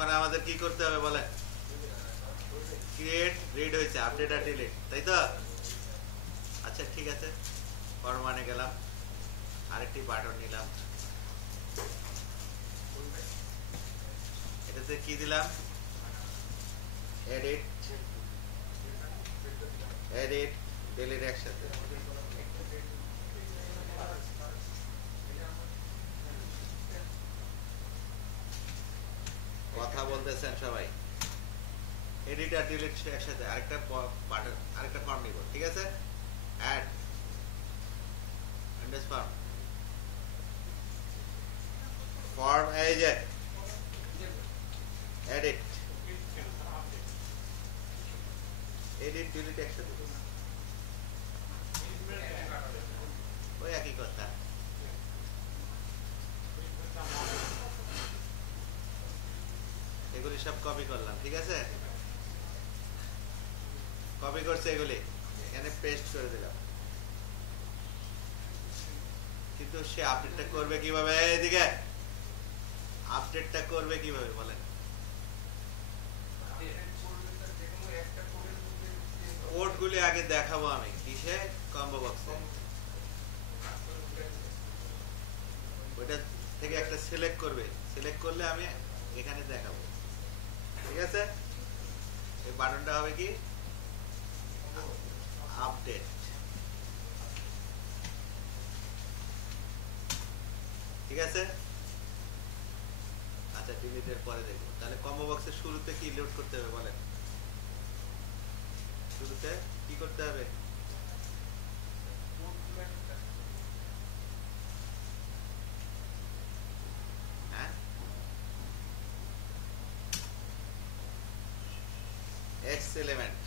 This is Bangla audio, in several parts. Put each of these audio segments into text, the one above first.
এখন আমাদের কি করতে হবে বলেন? ক্রিয়েট রিড হয়েছে, আপডেট আর ডিলিট, তাই তো? আচ্ছা ঠিক আছে, ফর্ম মানে গেলাম, আরেকটি বাটন নিলাম, এটাতে কি দিলাম? এডিট, এডিট ডিলিট একসাথে। কথা বলতেছেন সবাই? এডিট আর ডিলিট একসাথে, আরেকটা বাটন, আরেকটা ফর্ম নিব, ঠিক আছে? অ্যাড এন্ডেস ফর্ম, ফর্ম এই যে এডিট, এডিট ডিলিট একসাথে, ওই একই কথা। এগুলি সব কপি করলাম, ঠিক আছে? কপি করছে এগুলি, এখানে পেস্ট করে দিলাম। কিন্তু সে আপডেটটা করবে কিভাবে? এদিকে আপডেটটা করবে কিভাবে বলেন? কোডগুলি আগে দেখাবো আমি কিসে? কম্বো বক্সে। ওইটা থেকে একটা সিলেক্ট করবে, সিলেক্ট করলে আমি এখানে দেখাবো, ঠিক আছে? এই বাটনটা হবে কি? আপডেট, ঠিক আছে? আচ্ছা ডিলিটের পরে দেখবো। তাহলে কম্বো বক্সের শুরুতে কি লোড করতে হবে বলেন? শুরুতে কি করতে হবে? হ্যাঁ, এক্স এলিমেন্ট,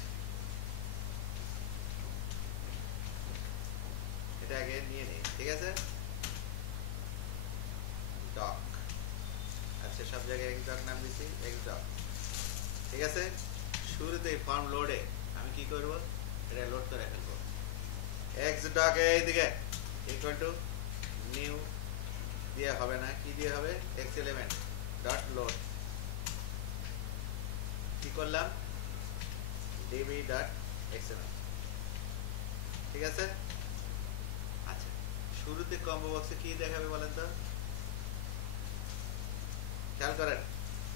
এটা আগে নিয়ে নিই, ঠিক আছে? ডক, আচ্ছা সব জায়গায় এক্স ডক নাম দিছি, এক্স ডক, ঠিক আছে? শুরুতে ফর্ম লোডে আমি কি করব? এটা লোড করে ফেলবো। এক্স ডক এইদিকে ইকুয়াল টু নিউ দিয়ে হবে না, কি দিয়ে হবে? এক্স এলিমেন্ট ডট লোড, কি করলাম? ডিবি ডট এক্সএমএল, ঠিক আছে? আচ্ছা শুরুতে কম্বো বক্সে কি দেখাবে বলেন তো? খেয়াল করেন,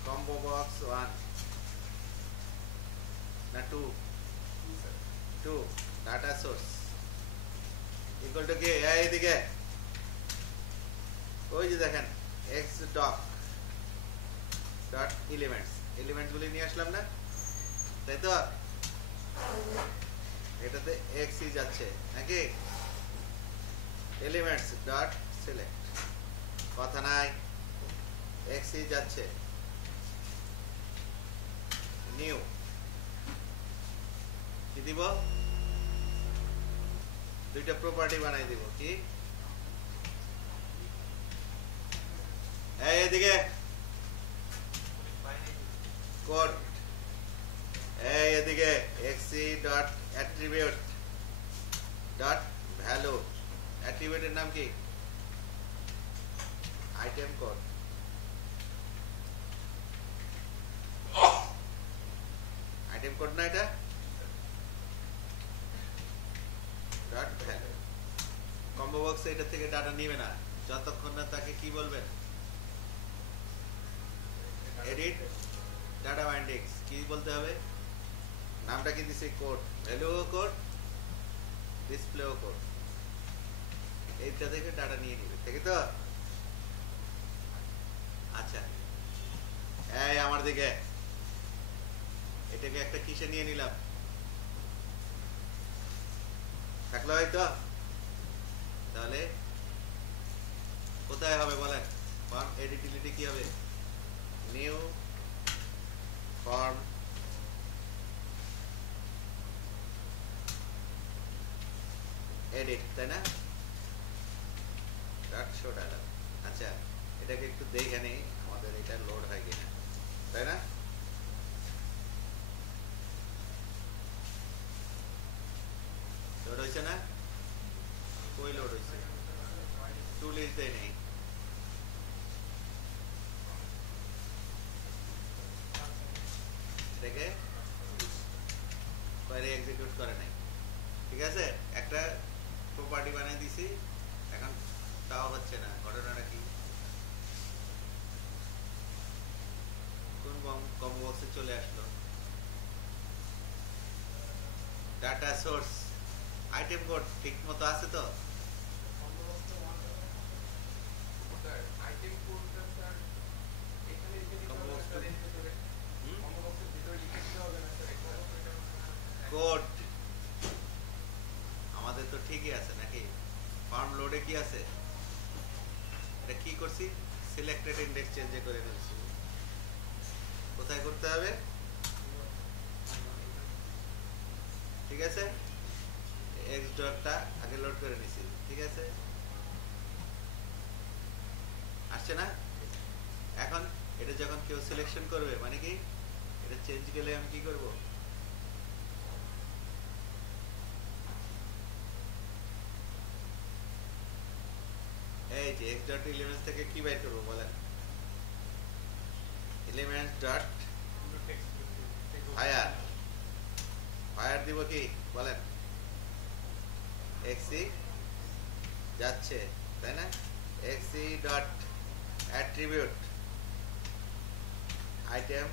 কম্বো বক্স 1 না 2? 2 ডাটা সোর্স ইকুয়াল টু কি? এইদিকে ওই যে দেখেন x doc dot elements, elements গুলি নিয়ে আসলাম না, তাই তো? এটাতে এক্স ই যাচ্ছে নাকি? এলিমেন্টস ডট সিলেক্ট, কথা নাই, এক্স ই যাচ্ছে। নিউ কি দিব? দুইটা প্রপার্টি বানাই দিব, কি? এই এদিকে কোড, এই এদিকে xc dot attribute dot value, অ্যাট্রিবিউটের নাম কি? আইটেম কোড, আইটেম কোড না এটা? Dot value. কম্বো বক্সে এটা থেকে ডাটা নিবে না যতক্ষণ না তাকে কি বলবেন? এডিট ডাটা বাইন্ডিংস, কি বলতে হবে? নামটা কি দিছে? Code, value code, display code, এইটা থেকে ডাটা নিয়ে নিবে, ঠিক তো? আচ্ছা এই আমার দিকে এটাকে একটা কিসে নিয়ে নিলাম, থাকলো হয়তো? তাহলে কোথায় হবে বলেন? ফর্ম এডিটিলিটি কি হবে? নিউ ফর্ম এডিট, তাই না? Dot show data. আচ্ছা এটাকে একটু দেখে নেই আমাদের এটা লোড হয় কিনা, তাই না? লোড হয়েছে না? কই লোড হয়েছে? টু লিস্ট দেয় নেই। এটাকে বাইরে এক্সিকিউট করে নাই। ঠিক আছে, একটা প্রপার্টি বানিয়ে দিছি, এখন তাও হচ্ছে না। ঘটনাটা কি? কোন কম্বো বক্সে চলে আসলো? ডাটা সোর্স আইটেম কোড ঠিক মতো আছে তো? কোড আমাদের তো ঠিকই আছে নাকি? ফার্ম লোডে কি আছে? এটা কি করছি? সিলেক্টেড ইন্ডেক্স চেঞ্জ করে ফেলছি। কোথায় করতে হবে? ঠিক আছে, এক্স ডটটা আগে লোড করে নিছি। ঠিক আছে, আসছে না? এখন এটা যখন কেউ সিলেকশন করবে মানে কি, এটা চেঞ্জ গেলে আমি কি করব? এই যে এক্স ডট এলিমেন্টস থেকে কি বাইর করবো বলেন? Elements dot fire. ফায়ার দিব কি বলেন? এক্সি যাচ্ছে, তাই না? এক্সি dot attribute item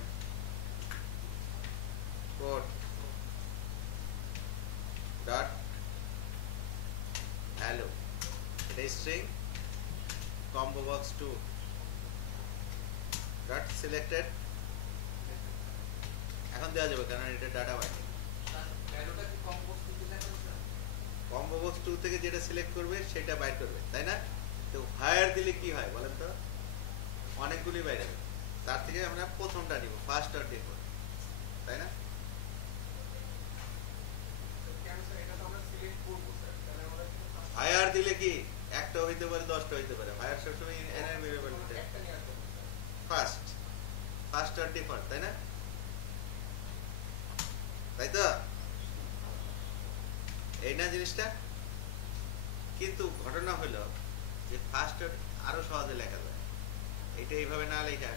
code dot value, এটা string combo box 2 dot selected. এখন দেওয়া যাবে কারণ এটা ডাটা বাইন্ডিং। কম্বো বক্স 2 থেকে যেটা সিলেক্ট করবে সেটা বাইর করবে, তাই না? তো ফায়ার দিলে কি হয় বলেন তো? অনেকগুলি বাইরে, তার থেকে আমরা প্রথমটা নিব, ফার্স্ট আর ডিফল্ট, তাই না? ফায়ার দিলে কি একটা হইতে পারে, 10টা হইতে পারে। ফায়ার সবসময় এনএভেলেবল ফার্স্ট, ফার্স্ট আর ডিফল্ট, তাই না? তাই তো, এই না জিনিসটা? কিন্তু ঘটনা হলো যে ফার্স্ট আরো সহজে লেখা যায়, এটা এইভাবে না লেখা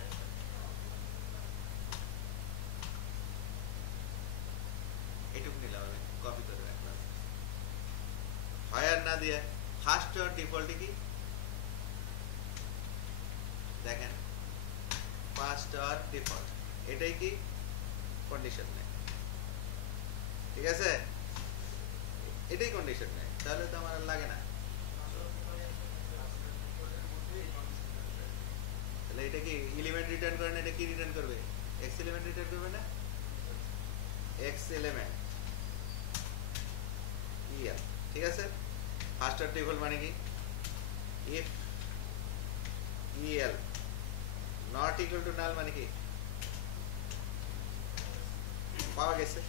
এটুকু নিলাম আমি, কপি করে রাখলাম। ফায়ার না দিয়ে ফার্স্ট আর ডিফল্ট কি দেখেন, ফার্স্ট আর ডিফল্ট এটাই কি কন্ডিশন নেই। ঠিক আছে, এটাই কন্ডিশন নেই, তাহলে তো আমার আর লাগে না। তাহলে এটা কি এলিমেন্ট রিটার্ন করে না? এটা কি রিটার্ন করবে? এক্স এলিমেন্ট রিটার্ন করবে না? X element El. ঠিক আছে, ফার্স্ট আর ডিফল্ট মানে কি? If El not equal to নাল মানে কি? পাওয়া গেছে।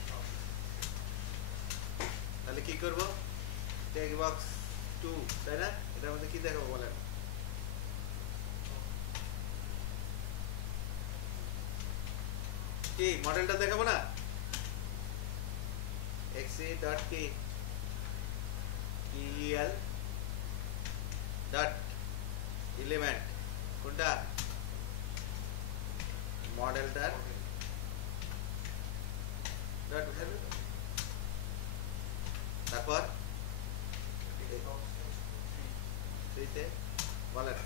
তাহলে কি করব? টেক্সট বক্স 2, তাই না? এটার মধ্যে কি দেখাবো বলেন? কি মডেলটা দেখাবো না? xc ডট কি el ডট এলিমেন্ট কোনটা? মডেলটার ডট ভ্যালু। তারপর 3 তে বলেন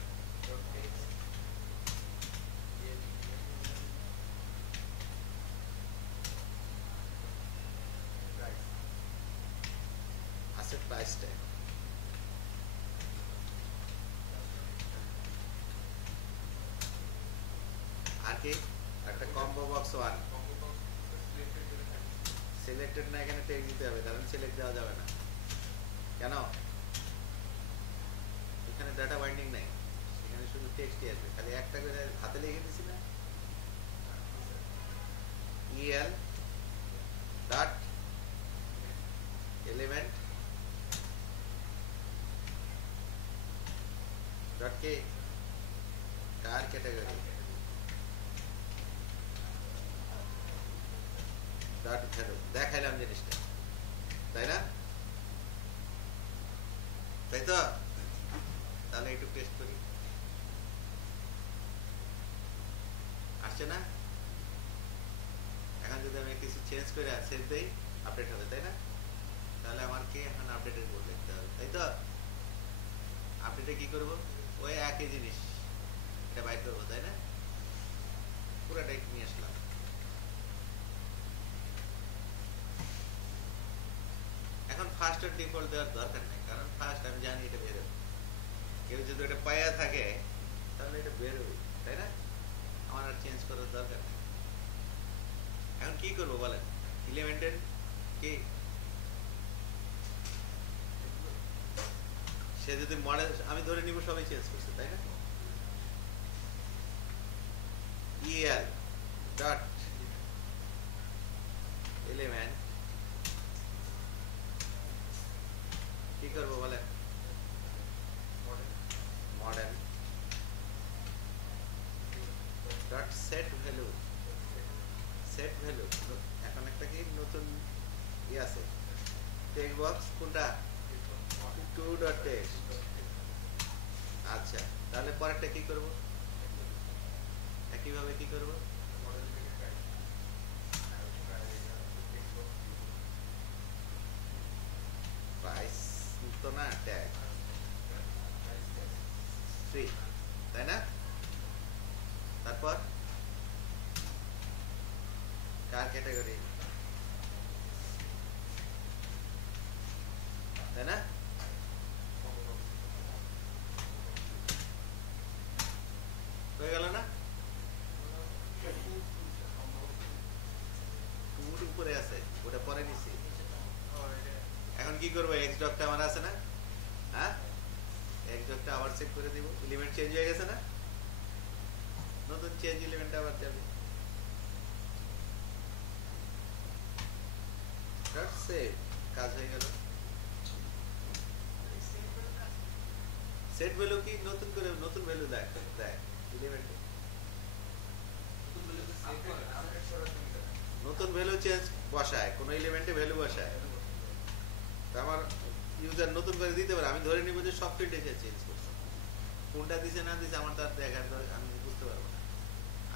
আছে প্রাইস ট্যাগ। আর কি একটা কম্বো বক্স 1 সিলেক্টেড না, এখানে ট্যাগ দিতে হবে, কারণ সিলেক্ট দেওয়া যাবে না। কেন? এখানে ডাটা বাইন্ডিং নাই, এখানে শুধু টেক্সটই আসবে, খালি একটা করে হাতে লিখে দিছি না, el ডট এলিমেন্ট ডট কি কার ক্যাটাগরি ডট ভ্যালু। দেখাইলাম জিনিসটা, তাই না? তাই তো, তাহলে একটু টেস্ট করি, আসছে না? এখন যদি আমি কিছু চেঞ্জ করে সেভ দেই আপডেট হবে, তাই না? তাহলে আমার কি এখন আপডেটের কোড লিখতে হবে, তাই তো? আপডেটে কি করব? ওই একই জিনিস, এটা বাইর করবো, তাই না? পুরোটাই নিয়ে আসলাম। এখন ফার্স্ট আর ডিফল্ট দেওয়ার দরকার নেই, কারণ ফার্স্ট আমি জানি এটা বেরোবে। কেউ যদি এটা পায়া থাকে তাহলে এটা বেরোবে, তাই না? আমার আর চেঞ্জ করার দরকার নেই। এখন কি করবো বলেন? ইলেমেন্টের কি সে যদি মডেল, আমি ধরে নিব সবাই চেঞ্জ করছে, তাই না? ইএল ডট এলিমেন্ট কি করবো বলেন? Model dot set value. Set value এখন একটা কি নতুন ই আছে, টেক্সট বক্স কোনটা? Two dot text. আচ্ছা, তাহলে পরেরটা কি করব? একইভাবে কি করব? প্রাইস তো না, ট্যাগ ফ্রি, তাই না? তারপর কার ক্যাটাগরি, তাই না? হয়ে গেল না? টুর উপরে আছে, ওটা পরে নিছি। এখন কি করবো? এক্স ডকটা আমার আছে না? হ্যাঁ, এক্স ডকটা আবার চেক করে দিব। এলিমেন্ট চেঞ্জ হয়ে গেছে না? নতুন চেঞ্জ এলিমেন্ট আবার যাবে। ডট সেভ, কাজ হয়ে গেল। সেট ভ্যালু কি নতুন করে নতুন ভ্যালু দেয় এলিমেন্টে। নতুন ভ্যালু চেঞ্জ বসায়, কোন এলিমেন্টে ভ্যালু বসায়। তো আমার ইউজার নতুন করে দিতে পারে, আমি ধরে নিব যে সব ফিল্ডে চেঞ্জ করছে। কোনটা দিছে না দিছে আমার তার দেখার আমি বুঝতে পারবো না,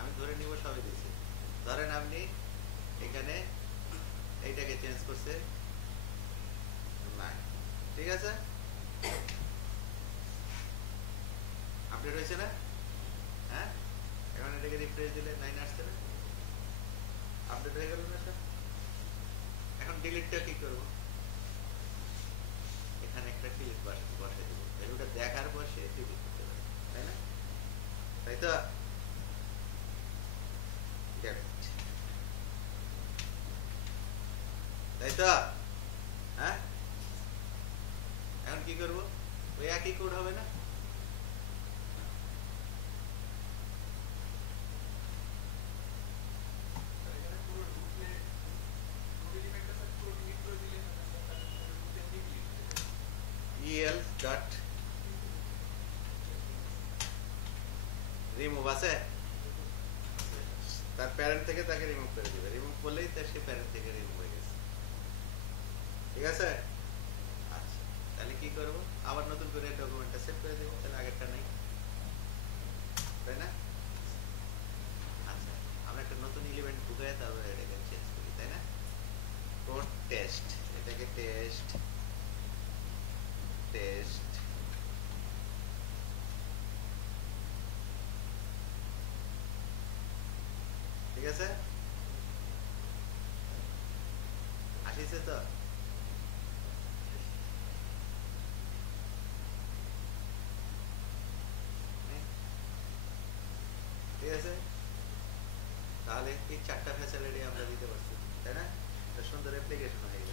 আমি ধরে নিব সবই দিছে। ধরেন আপনি এখানে এইটাকে চেঞ্জ করছে না, ঠিক আছে? আপডেট হয়েছে না? হ্যাঁ, এখন এটাকে রিফ্রেশ দিলে 9 আসছে না? আপডেট হয়ে গেল না স্যার? এখন ডিলিটটা কি করব? এখানে একটা ডিলিট বসে দেবো, ভ্যালুটা দেখার পর সে ডিলিট করতে পারে, তাই না? তাই তো? তাই তো? হ্যাঁ, এখন কি করব? ওই একই কোড হবে না? el ডট রিমুভ আছে, তার প্যারেন্ট থেকে তাকে রিমুভ করে দিবে। রিমুভ করলেই তার সে প্যারেন্ট থেকে রিমুভ হয়ে গেছে, ঠিক আছে? আচ্ছা, তাহলে কি করব? আবার নতুন করে ডকুমেন্টটা সেভ করে দেবো, তাহলে আগেরটা নেই, তাই না? আচ্ছা, আমরা একটা নতুন এলিমেন্ট ঢুকাই তারপরে এটাকে চেঞ্জ করি, তাই না? কোড টেস্ট, এটাকে টেস্ট টেস্ট ঠিক আছে? আসিছে তো? ঠিক আছে, তাহলে এই চারটা ফ্যাসিলিটি আমরা দিতে পারছি, তাই না? সুন্দর অ্যাপ্লিকেশন হয়ে গেছে।